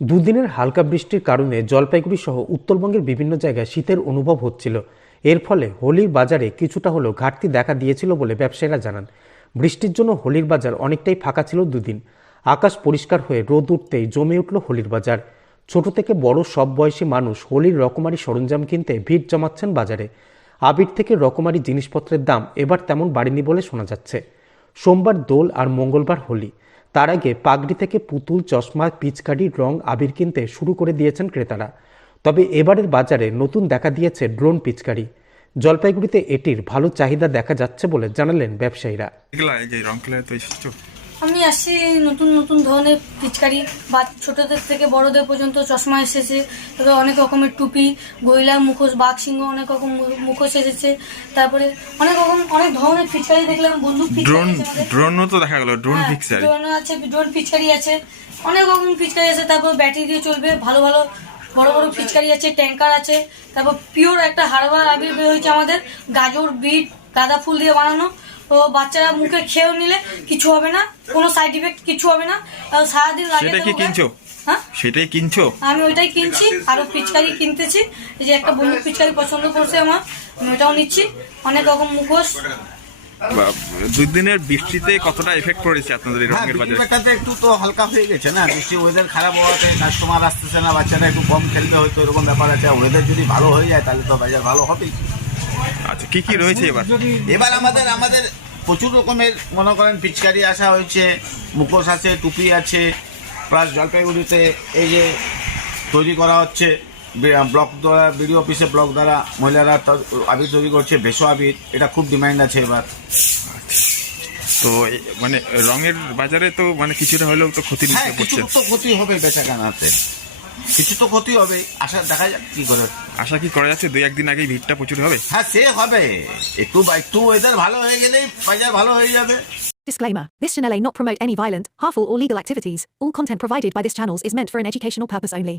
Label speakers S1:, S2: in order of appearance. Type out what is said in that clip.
S1: দুদিনের হালকা বৃষ্টির কারণে জলপাইগুড়ি সহ উত্তরবঙ্গের বিভিন্ন জায়গায় শীতের অনুভব হচ্ছিল। এর ফলে হোলির বাজারে কিছুটা হলেও ঘাটতি দেখা দিয়েছিল বলে ব্যবসায়ীরা জানান। বৃষ্টির জন্য হোলির বাজার অনেকটাই ফাঁকা ছিল দুদিন। আকাশ পরিষ্কার হয়ে রোদ উঠতেই জমে উঠল হোলির বাজার। ছোট থেকে বড় সব বয়সী মানুষ হোলির রকমারি সরঞ্জাম কিনতে ভিড় জমাচ্ছেন বাজারে। আবির থেকে রকমারি জিনিসপত্রের দাম এবার তেমন বাড়েনি বলে শোনা যাচ্ছে। সোমবার দোল আর মঙ্গলবার হোলি। তার আগে পাগড়ি থেকে পুতুল, চশমা পিচকারি রং আবির কিনতে শুরু করে দিয়েছেন ক্রেতারা। তবে এবারের বাজারে নতুন দেখা দিয়েছে ড্রোন পিচকারি জলপাইগুড়িতে এটির ভালো চাহিদা দেখা যাচ্ছে বলে জানালেন ব্যবসায়ীরা।
S2: আমি আসছি নতুন নতুন ধরনের পিচকারি বা ছোটদের থেকে বড়দের পর্যন্ত চশমা এসেছে। তারপরে অনেক রকমের টুপি গইলা মুখোশ বাঘ সিংহ অনেক রকম মুখোশ এসেছে। তারপরে অনেক রকম অনেক ধরনের পিচকারি দেখলাম বন্দুক
S3: ড্রোন
S2: আমাদের।
S3: ড্রোনও তো দেখা গেল ড্রোন
S2: হ্যাঁ, ড্রোন আছে ড্রোন পিচকারি আছে। অনেক রকম পিচকারি আছে তারপর ব্যাটারি দিয়ে চলবে ভালো ভালো বড় বড় পিচকারি আছে ট্যাঙ্কার আছে তারপর পিওর একটা হারবার আবির হয়েছে আমাদের। গাজর বিট গাঁদা ফুল দিয়ে বানানো। তো বাচ্চারা মুখে খেয়েও নিলে কিছু হবে না কোনো সাইড ইফেক্ট কিছু হবে না সারাদিন
S3: সেটা কি কিনছো?
S2: হ্যাঁ?
S3: সেটাই কিনছো?
S2: আমি ওইটাই কিনছি আরও পিচকারি কিনতেছি এই যে একটা বন্ধু পিচকারি পছন্দ করছে আমার আমি ওটাও নিচ্ছি অনেক রকম মুখোশ।
S3: বা- দুই দিনের বৃষ্টিতে কতটা এফেক্ট পড়েছে আপনাদের এই
S4: হ্যাঁ
S3: রঙের বাজারে?
S4: একটু তো হালকা হয়ে গেছে না বৃষ্টি ওয়েদার খারাপ হওয়াতে কাস্টমার আসতেছে না বাচ্চারা একটু কম খেলবে হয়তো এরকম ব্যাপার আছে ওয়েদার যদি ভালো হয়ে যায় তাহলে তো বাজার ভালো হবেই।
S3: আচ্ছা কি কি রয়েছে এবার?
S4: এবার আমাদের আমাদের প্রচুর রকমের মনে করেন পিচকারি আসা হয়েছে মুখোশ আছে টুপি আছে প্লাস জলপাইগুড়িতে এই যে তৈরি করা হচ্ছে ব্লক দ্বারা বিডিও অফিসে ব্লক দ্বারা মহিলারা আবির তৈরি করছে বেসো আবির এটা খুব ডিমান্ড আছে এবার।
S3: তো মানে রঙের বাজারে তো মানে কিছুটা হলেও তো ক্ষতি
S4: হ্যাঁ
S3: নিতে
S4: কিছু তো ক্ষতি হবে বেচা কেনাতে কিছু তো ক্ষতি হবে আশা দেখা যাক কি করে
S3: আশা কি করা যাচ্ছে দুই একদিন আগেই ভিড়টা প্রচুর হবে
S4: হ্যাঁ সে হবে একটু বা- একটু ওয়েদার ভালো হয়ে গেলেই বাজার ভালো হয়ে যাবে
S5: Disclaimer This channel may not promote any violent, harmful, or legal activities. All content provided by this channel is meant for an educational purpose only.